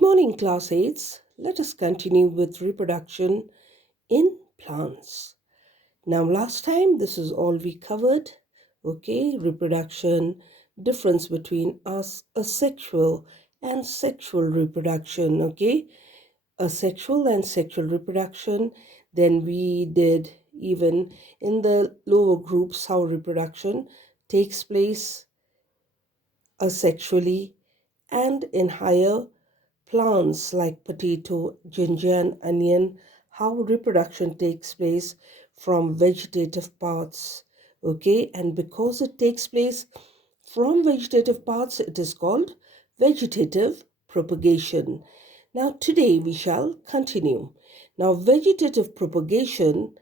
Good morning, class 8s. Let us continue with reproduction in plants. Now, last time this is all we covered. Okay, reproduction, difference between asexual and sexual reproduction. Okay, asexual and sexual reproduction. Then we did even in the lower groups how reproduction takes place asexually, and in higher plants like potato, ginger, and onion, how reproduction takes place from vegetative parts. Okay, and because it takes place from vegetative parts, it is called vegetative propagation. Now, today we shall continue. Now, vegetative propagation,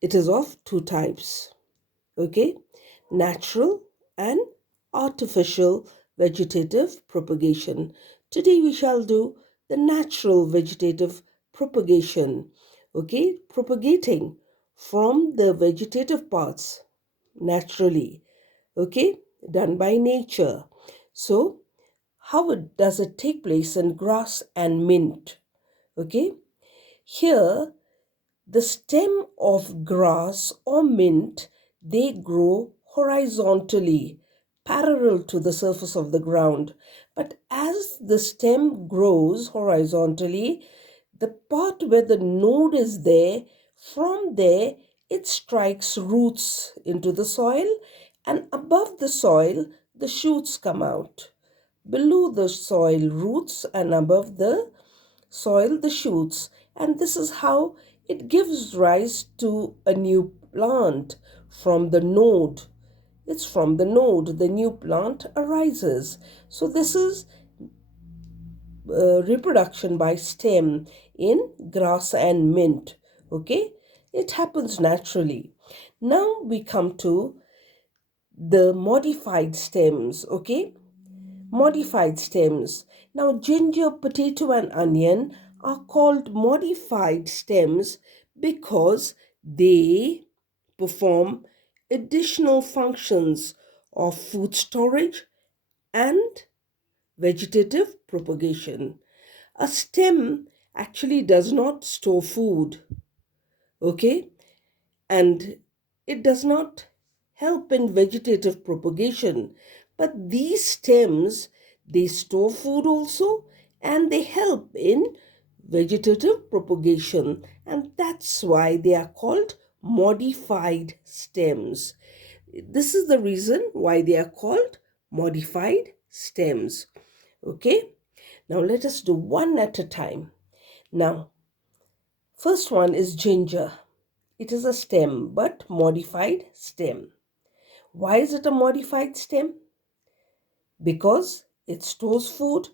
it is of two types. Okay, natural and artificial vegetative propagation. Today we shall do the natural vegetative propagation. Okay, propagating from the vegetative parts naturally. Okay, done by nature. So how does it take place in grass and mint? Okay, here the stem of grass or mint, they grow horizontally, parallel to the surface of the ground. But as the stem grows horizontally, the part where the node is there, from there it strikes roots into the soil, and above the soil the shoots come out. Below the soil roots and above the soil the shoots, and this is how it gives rise to a new plant from the node. It's from the node the new plant arises. So this is reproduction by stem in grass and mint. Okay, it happens naturally. Now we come to the modified stems. Okay, modified stems. Now, ginger, potato, and onion are called modified stems because they perform additional functions of food storage and vegetative propagation. A stem actually does not store food, okay, and it does not help in vegetative propagation. But these stems, they store food also, and they help in vegetative propagation, and that's why they are called modified stems. This is the reason why they are called modified stems. Okay, now let us do one at a time. Now, first one is ginger. It is a stem, but modified stem. Why is it a modified stem? Because it stores food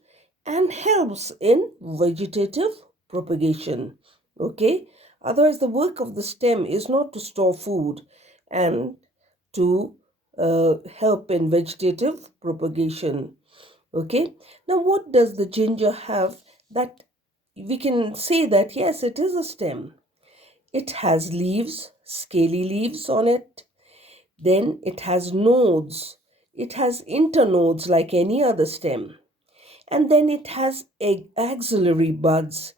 and helps in vegetative propagation. Okay? Otherwise, the work of the stem is not to store food and to help in vegetative propagation. Okay? Now, what does the ginger have that we can say that yes, it is a stem? It has leaves, scaly leaves on it. Then it has nodes. It has internodes like any other stem. And then it has axillary buds.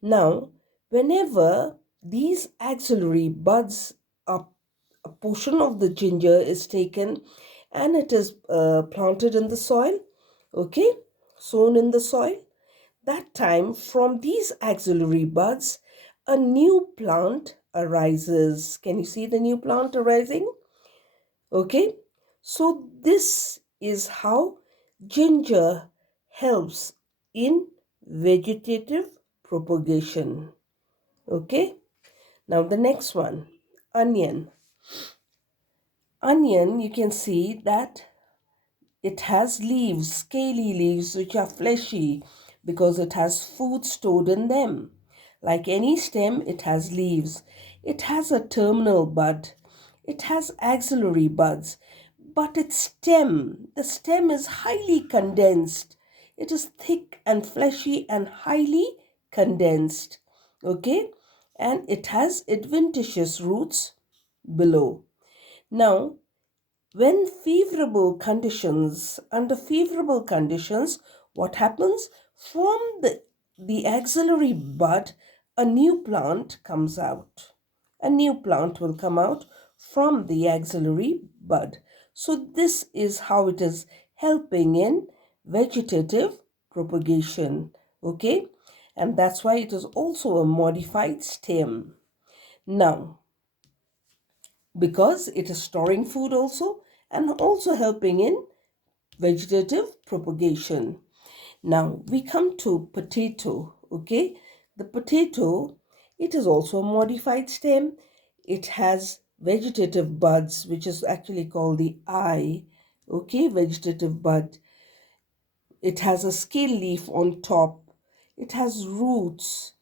Now, whenever these axillary buds are, a portion of the ginger is taken and it is planted in the soil, okay, sown in the soil, that time from these axillary buds, a new plant arises. Can you see the new plant arising? Okay, so this is how ginger helps in vegetative propagation. Okay, now the next one, onion. Onion, you can see that it has leaves, scaly leaves, which are fleshy because it has food stored in them. Like any stem, it has leaves. It has a terminal bud. It has axillary buds. But its stem, the stem is highly condensed. It is thick and fleshy and highly condensed. Okay? And it has adventitious roots below. Now, under favorable conditions, what happens? From the axillary bud, a new plant comes out. A new plant will come out from the axillary bud. So this is how it is helping in vegetative propagation. Okay, and that's why it is also a modified stem. Now, because it is storing food also and also helping in vegetative propagation. Now we come to potato. Okay, the potato, it is also a modified stem. It has vegetative buds, which is actually called the eye. Okay, vegetative bud. It has a scale leaf on top. It has roots.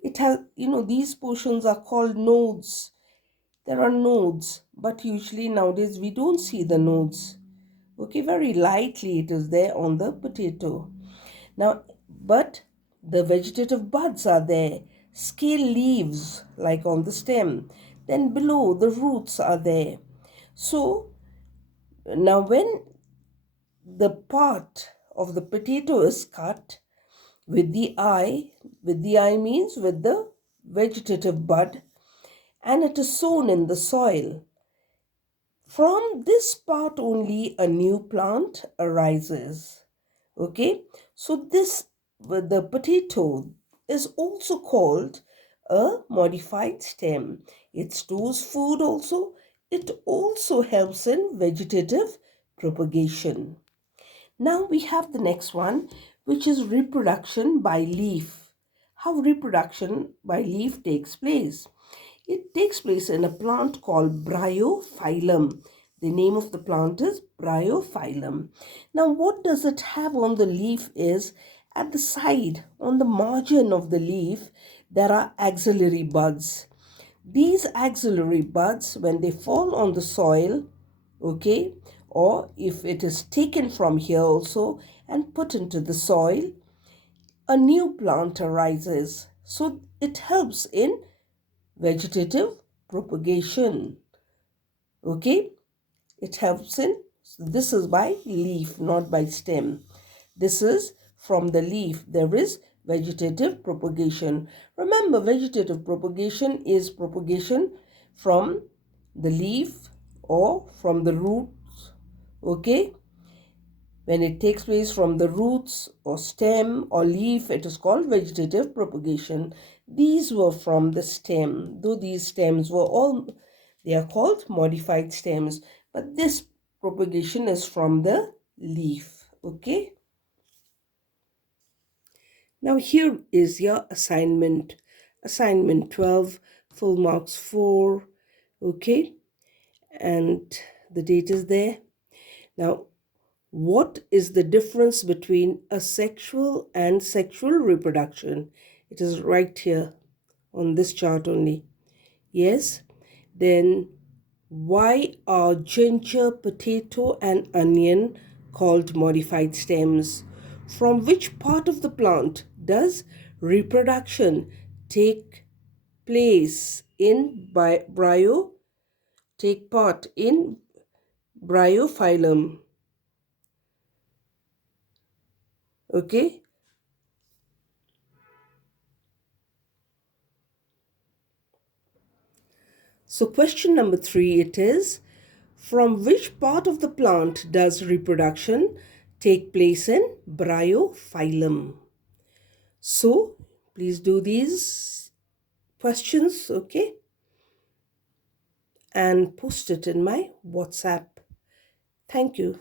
It has, these portions are called nodes. There are nodes, but usually nowadays we don't see the nodes. Okay, very lightly it is there on the potato. Now, but the vegetative buds are there, scale leaves like on the stem. Then below the roots are there. So now when the part of the potato is cut with the eye means with the vegetative bud, and it is sown in the soil. From this part only a new plant arises. Okay, so this, the potato, is also called a modified stem. It stores food also. It also helps in vegetative propagation. Now we have the next one, which is reproduction by leaf. How reproduction by leaf takes place. It takes place in a plant called bryophyllum. The name of the plant is bryophyllum. Now, what does it have on the leaf is, at the side, on the margin of the leaf, there are axillary buds. These axillary buds, when they fall on the soil, okay, or if it is taken from here also and put into the soil, a new plant arises. So it helps in vegetative propagation. Okay, it helps in, this is by leaf, not by stem. This is from the leaf. There is vegetative propagation. Remember, vegetative propagation is propagation from the leaf or from the roots. Okay, when it takes place from the roots or stem or leaf, it is called vegetative propagation. These were from the stem, though these stems were all, they are called modified stems, but this propagation is from the leaf. Okay. Now here is your assignment. Assignment 12, full marks 4. Okay. And the date is there. Now, what is the difference between asexual and sexual reproduction? It is right here on this chart only. Yes. Then why are ginger, potato, and onion called modified stems? From which part of the plant does reproduction take place in take part in bryophyllum? Okay. So question number 3, it is, from which part of the plant does reproduction take place in bryophyllum? So please do these questions, okay, and post it in my WhatsApp. Thank you.